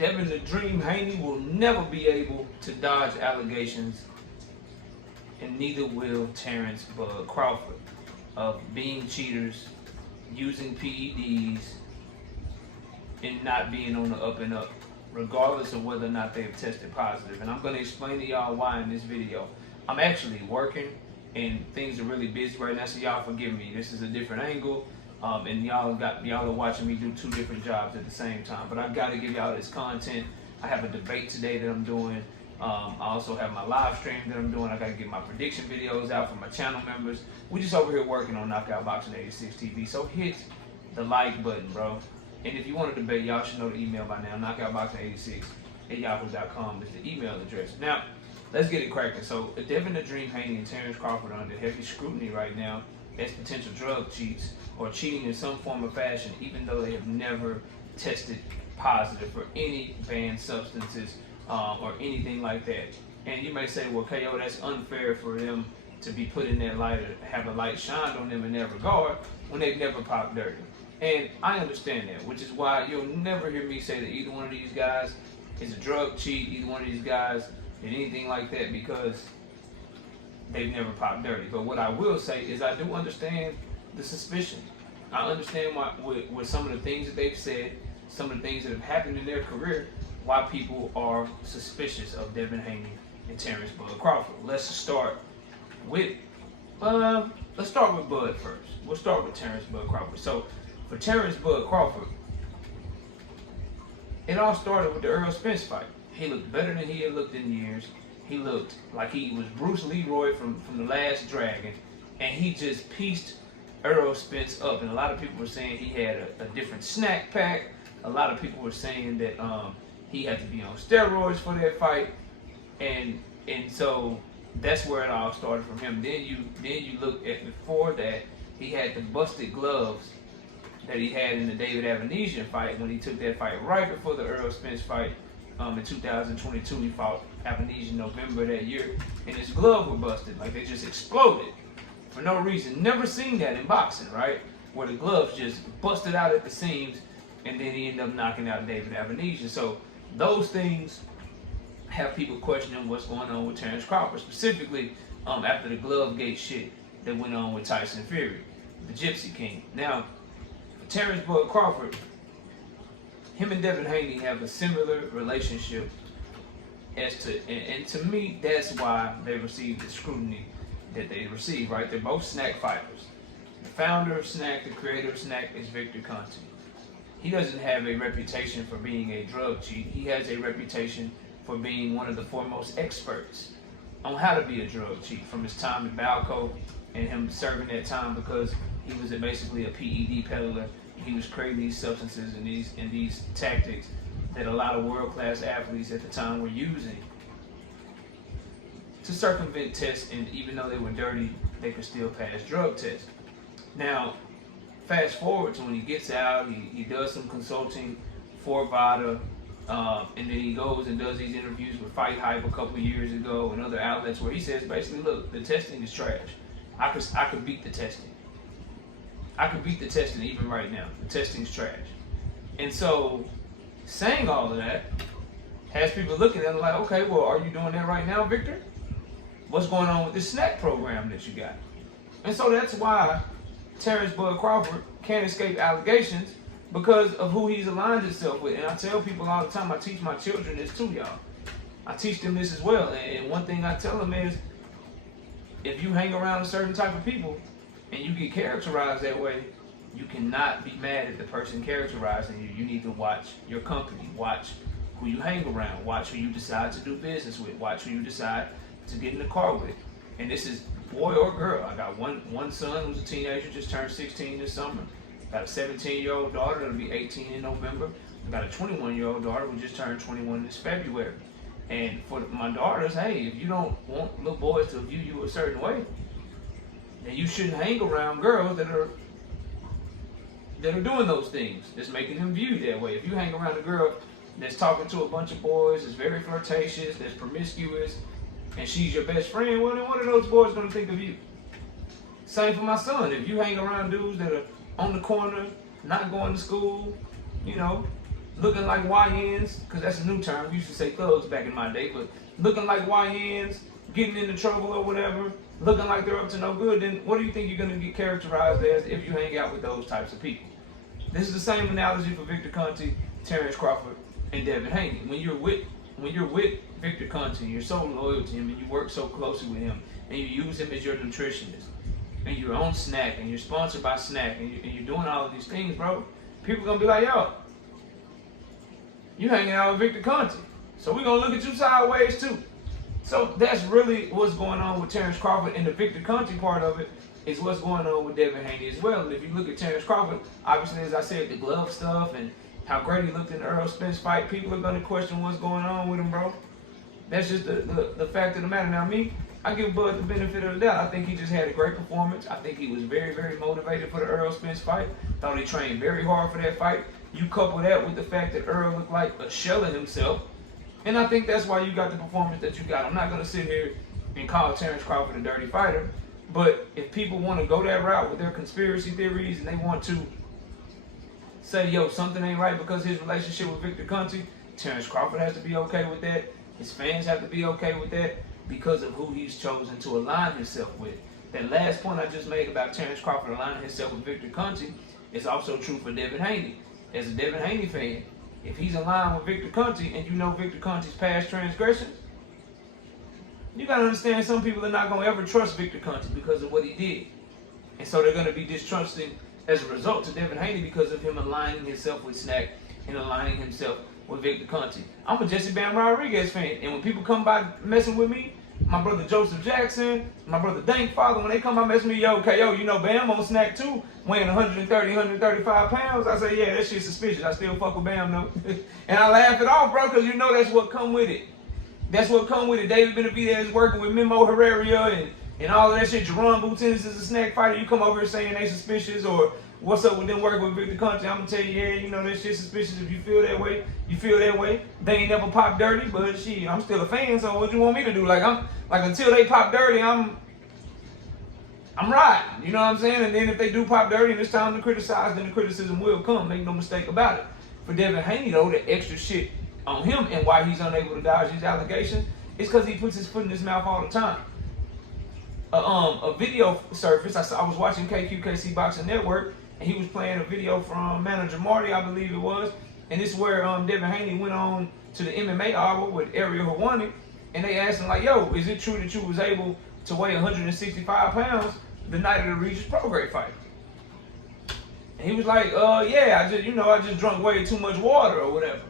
Devin the Dream Haney will never be able to dodge allegations, and neither will Terence Bud Crawford, of being cheaters, using PEDs, and not being on the up and up, regardless of whether or not they have tested positive. And I'm going to explain to y'all why in this video. I'm actually working, and things are really busy right now, so y'all forgive me. This is a different angle, and y'all are watching me do 2 different jobs at the same time. But I've got to give y'all this content. I have a debate today that I'm doing. I also have my live stream that I'm doing. I got to get my prediction videos out for my channel members. We're just over here working on Knockout Boxing 86 TV. So hit the like button, bro. And if you want to debate, y'all should know the email by now. knockoutboxing86@yahoo.com is the email address. Now, let's get it cracking. So, Devin the Dream Haney and Terence Crawford are under heavy scrutiny right now as potential drug cheats or cheating in some form or fashion, even though they have never tested positive for any banned substances or anything like that. And you may say, well, KO, that's unfair for them to be put in that light or have a light shined on them in that regard when they've never popped dirty. And I understand that, which is why you'll never hear me say that either one of these guys is a drug cheat, either one of these guys did anything like that, because they've never popped dirty. But what I will say is I do understand the suspicion. I understand why, with some of the things that they've said, some of the things that have happened in their career, why people are suspicious of Devin Haney and Terence Bud Crawford. Let's start with Bud first. We'll start with Terence Bud Crawford. So for Terence Bud Crawford, it all started with the Errol Spence fight. He looked better than he had looked in years. He looked like he was Bruce Leroy from The Last Dragon, and he just pieced Errol Spence up. And a lot of people were saying he had a different snack pack. A lot of people were saying that he had to be on steroids for that fight, and so that's where it all started from him. Then you look at, before that, he had the busted gloves that he had in the David Avanesian fight when he took that fight right before the Errol Spence fight in 2022. He fought Avanesian November that year, and his gloves were busted, like they just exploded for no reason. Never seen that in boxing, right? Where the gloves just busted out at the seams, and then he ended up knocking out David Avanesian. So those things have people questioning what's going on with Terence Crawford, specifically after the glove gate shit that went on with Tyson Fury, the Gypsy King. Now, for Terence Bud Crawford, him and Devin Haney have a similar relationship and to me, that's why they received the scrutiny that they received, right? They're both snack fighters. The founder of Snack, the creator of Snack, is Victor Conte. He doesn't have a reputation for being a drug cheat. He has a reputation for being one of the foremost experts on how to be a drug cheat, from his time at Balco and him serving that time because he was basically a PED peddler. He was creating these substances and these tactics that a lot of world-class athletes at the time were using to circumvent tests, and even though they were dirty, they could still pass drug tests. Now, fast forward to when he gets out, he does some consulting for VADA, and then he goes and does these interviews with Fight Hype a couple of years ago and other outlets where he says basically, look, the testing is trash. I could beat the testing. I could beat the testing even right now. The testing's trash. And so, saying all of that has people looking at him like, okay, well, are you doing that right now, Victor? What's going on with this snack program that you got? And so that's why Terence Bud Crawford can't escape allegations, because of who he's aligned himself with. And I tell people all the time, I teach my children this too, y'all. I teach them this as well. And one thing I tell them is, if you hang around a certain type of people and you get characterized that way, you cannot be mad at the person characterizing you. You need to watch your company, watch who you hang around, watch who you decide to do business with, watch who you decide to get in the car with. And this is boy or girl. I got one son who's a teenager, just turned 16 this summer. Got a 17-year-old daughter that'll be 18 in November. I got a 21-year-old daughter who just turned 21 this February. And for my daughters, hey, if you don't want little boys to view you a certain way, then you shouldn't hang around girls that are doing those things, that's making them view you that way. If you hang around a girl that's talking to a bunch of boys, that's very flirtatious, that's promiscuous, and she's your best friend, well, then what are those boys going to think of you? Same for my son. If you hang around dudes that are on the corner, not going to school, looking like YNs, because that's a new term. We used to say thugs back in my day, but looking like YNs, getting into trouble or whatever, looking like they're up to no good, then what do you think you're going to get characterized as if you hang out with those types of people? This is the same analogy for Victor Conte, Terence Crawford, and Devin Haney. When you're with Victor Conte, you're so loyal to him, and you work so closely with him, and you use him as your nutritionist, and you're on Snack, and you're sponsored by Snack, and you're doing all of these things, bro. People gonna be like, yo, you hanging out with Victor Conte, so we're gonna look at you sideways too. So that's really what's going on with Terence Crawford, and the Victor Conte part of it is what's going on with Devin Haney as well. And if you look at Terence Crawford, obviously, as I said, the glove stuff and how great he looked in the Errol Spence fight, people are gonna question what's going on with him, bro. That's just the fact of the matter. Now, me, I give Bud the benefit of the doubt. I think he just had a great performance. I think he was very, very motivated for the Errol Spence fight. Thought he trained very hard for that fight. You couple that with the fact that Earl looked like a shell of himself, and I think that's why you got the performance that you got. I'm not going to sit here and call Terence Crawford a dirty fighter, but if people want to go that route with their conspiracy theories and they want to say, yo, something ain't right because of his relationship with Victor Conte, Terence Crawford has to be okay with that. His fans have to be okay with that because of who he's chosen to align himself with. That last point I just made about Terence Crawford aligning himself with Victor Conte is also true for Devin Haney. As a Devin Haney fan, if he's aligned with Victor Conte and you know Victor Conte's past transgressions, you got to understand some people are not going to ever trust Victor Conte because of what he did. And so they're going to be distrusting as a result to Devin Haney because of him aligning himself with Snack and aligning himself with Victor Conte. I'm a Jesse Bam Rodriguez fan, and when people come by messing with me, my brother Joseph Jackson, my brother Dank Father, when they come by messing with me, yo, KO, you know Bam on Snack too, weighing 130, 135 pounds, I say, yeah, that shit's suspicious. I still fuck with Bam though. And I laugh it off, bro, because you know that's what come with it. That's what come with it. David Benavidez working with Memo Herrera and all of that shit. Jerron Boutinez is a Snack fighter. You come over here saying they suspicious or what's up with them working with Victor Conte? I'm gonna tell you, yeah, you know that shit's suspicious. If you feel that way, you feel that way. They ain't never popped dirty, but shit, I'm still a fan. So what you want me to do? Like until they pop dirty, I'm riding. You know what I'm saying? And then if they do pop dirty and it's time to criticize, then the criticism will come. Make no mistake about it. For Devin Haney though, the extra shit on him and why he's unable to dodge these allegations is because he puts his foot in his mouth all the time. A video surfaced. I was watching KQKC Boxing Network. And he was playing a video from Manager Marty, I believe it was. And this is where Devin Haney went on to the MMA hour with Ariel Helwani. And they asked him, like, yo, is it true that you was able to weigh 165 pounds the night of the Regis Prograis fight? And he was like, yeah, I just drunk way too much water or whatever.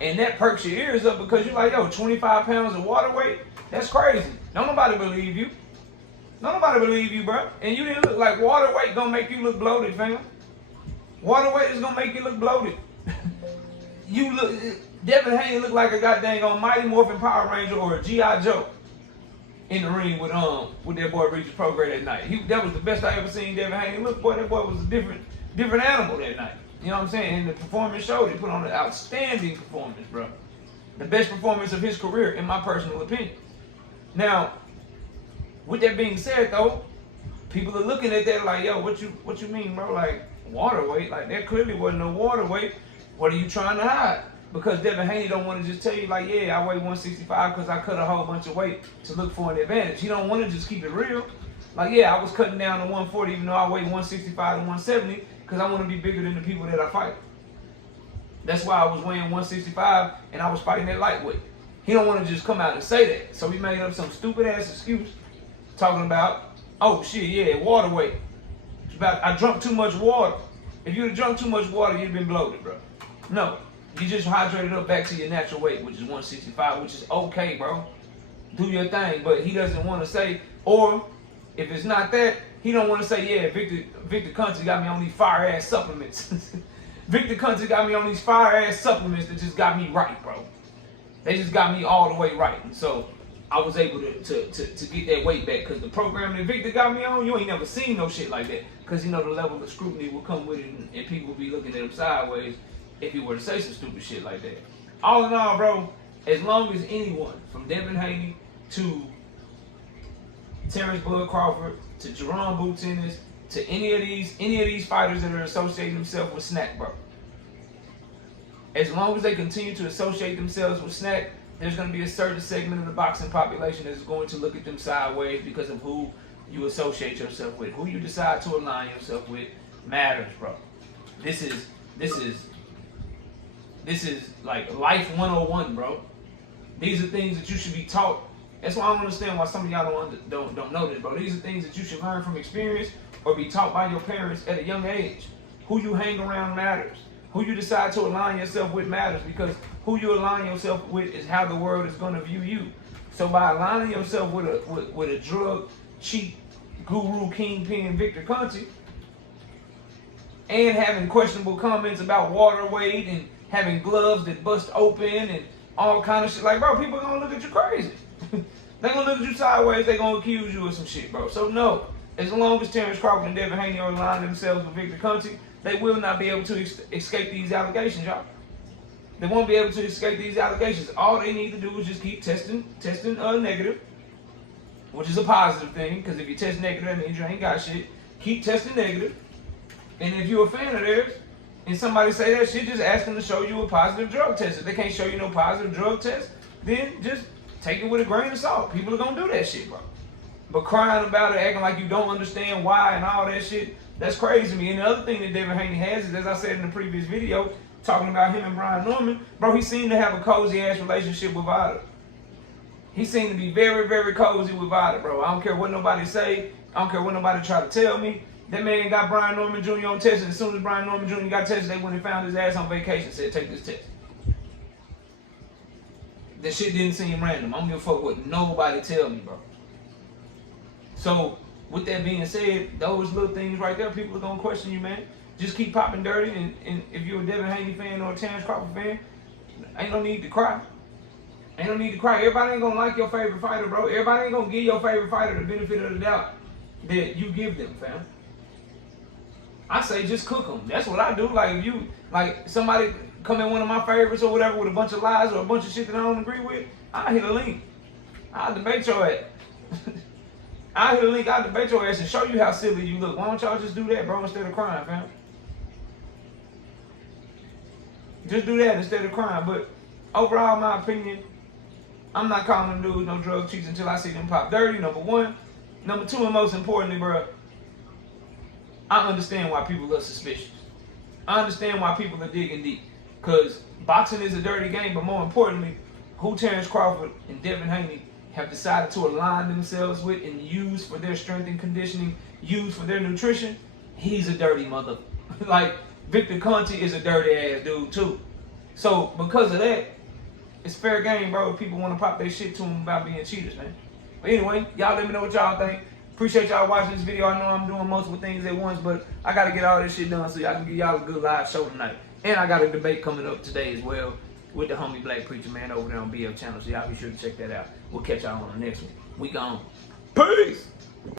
And that perks your ears up because you're like, yo, 25 pounds of water weight? That's crazy. Don't nobody believe you. Don't nobody believe you, bro. And you didn't look like water weight gonna make you look bloated, fam. Water weight is gonna make you look bloated. Devin Haney looked like a goddamn Mighty Morphin Power Ranger or a G.I. Joe in the ring with that boy Regis Prograis that night. That was the best I ever seen Devin Haney look. Boy, that boy was a different animal that night. You know what I'm saying? And the performance showed. He put on an outstanding performance, bro. The best performance of his career, in my personal opinion. Now, with that being said, though, people are looking at that like, yo, what you mean, bro? Like, water weight? Like, that clearly wasn't no water weight. What are you trying to hide? Because Devin Haney don't want to just tell you, like, yeah, I weigh 165 because I cut a whole bunch of weight to look for an advantage. He don't want to just keep it real. Like, yeah, I was cutting down to 140 even though I weigh 165 to 170 because I want to be bigger than the people that I fight. That's why I was weighing 165 and I was fighting that lightweight. He don't want to just come out and say that. So he made up some stupid-ass excuse talking about, oh, shit, yeah, water weight. It's about, I drunk too much water. If you'd have drunk too much water, you'd have been bloated, bro. No. You just hydrated up back to your natural weight, which is 165, which is okay, bro. Do your thing, but he doesn't want to say, or if it's not that, he don't want to say, yeah, Victor Conte got me on these fire-ass supplements. Victor Conte got me on these fire-ass supplements that just got me right, bro. They just got me all the way right. And so I was able to get that weight back because the program that Victor got me on, you ain't never seen no shit like that. Because, you know, the level of scrutiny will come with it and people will be looking at him sideways if he were to say some stupid shit like that. All in all, bro, as long as anyone, from Devin Haney to Terence Crawford to Jerron Boutinez to any of these fighters that are associating themselves with Snack, bro, as long as they continue to associate themselves with Snack, there's going to be a certain segment of the boxing population that is going to look at them sideways because of who you associate yourself with. Who you decide to align yourself with matters, bro. This is like life 101, bro. These are things that you should be taught. That's why I don't understand why some of y'all don't know this, bro. These are things that you should learn from experience or be taught by your parents at a young age. Who you hang around matters. Who you decide to align yourself with matters, because who you align yourself with is how the world is going to view you. So by aligning yourself with a drug cheat guru kingpin Victor Conte, and having questionable comments about water weight and having gloves that bust open and all kind of shit, like, bro, people are going to look at you crazy. They're going to look at you sideways. They're going to accuse you of some shit, bro. So no, as long as Terence Crawford and Devin Haney are aligning themselves with Victor Conte, they will not be able to escape these allegations, y'all. They won't be able to escape these allegations. All they need to do is just keep testing negative, which is a positive thing, because if you test negative, that means you ain't got shit. Keep testing negative. And if you're a fan of theirs, and somebody say that shit, just ask them to show you a positive drug test. If they can't show you no positive drug test, then just take it with a grain of salt. People are going to do that shit, bro. But crying about it, acting like you don't understand why and all that shit, that's crazy to me. And the other thing that Devin Haney has is, as I said in the previous video, talking about him and Brian Norman, bro, he seemed to have a cozy-ass relationship with Vada. He seemed to be very, very cozy with Vada, bro. I don't care what nobody say. I don't care what nobody try to tell me. That man got Brian Norman Jr. on test, and as soon as Brian Norman Jr. got tested, they went and found his ass on vacation, said, take this test. That shit didn't seem random. I don't give a fuck what nobody tell me, bro. So, with that being said, those little things right there, people are going to question you, man. Just keep popping dirty, and if you're a Devin Haney fan or a Terence Crawford fan, ain't no need to cry. Ain't no need to cry. Everybody ain't going to like your favorite fighter, bro. Everybody ain't going to give your favorite fighter the benefit of the doubt that you give them, fam. I say just cook them. That's what I do. Like, if you, like, somebody come in one of my favorites or whatever with a bunch of lies or a bunch of shit that I don't agree with, I'll hit a link. I'll debate your ass. I'll hit a link, I'll debate your ass and show you how silly you look. Why don't y'all just do that, bro, instead of crying, fam? Just do that instead of crying. But overall, my opinion, I'm not calling them dudes no drug cheats until I see them pop dirty, number one. Number two, and most importantly, bro, I understand why people are suspicious. I understand why people are digging deep. Because boxing is a dirty game, but more importantly, who Terence Crawford and Devin Haney have decided to align themselves with and use for their strength and conditioning, use for their nutrition, he's a dirty mother. Like, Victor Conte is a dirty ass dude too. So because of that, it's fair game, bro, if people want to pop their shit to him about being cheaters, man. But anyway, y'all let me know what y'all think. Appreciate y'all watching this video. I know I'm doing multiple things at once, but I got to get all this shit done so y'all can give y'all a good live show tonight. And I got a debate coming up today as well with the homie Black Preacher Man over there on BF channel, so y'all be sure to check that out. We'll catch y'all on the next one. We gone. Peace!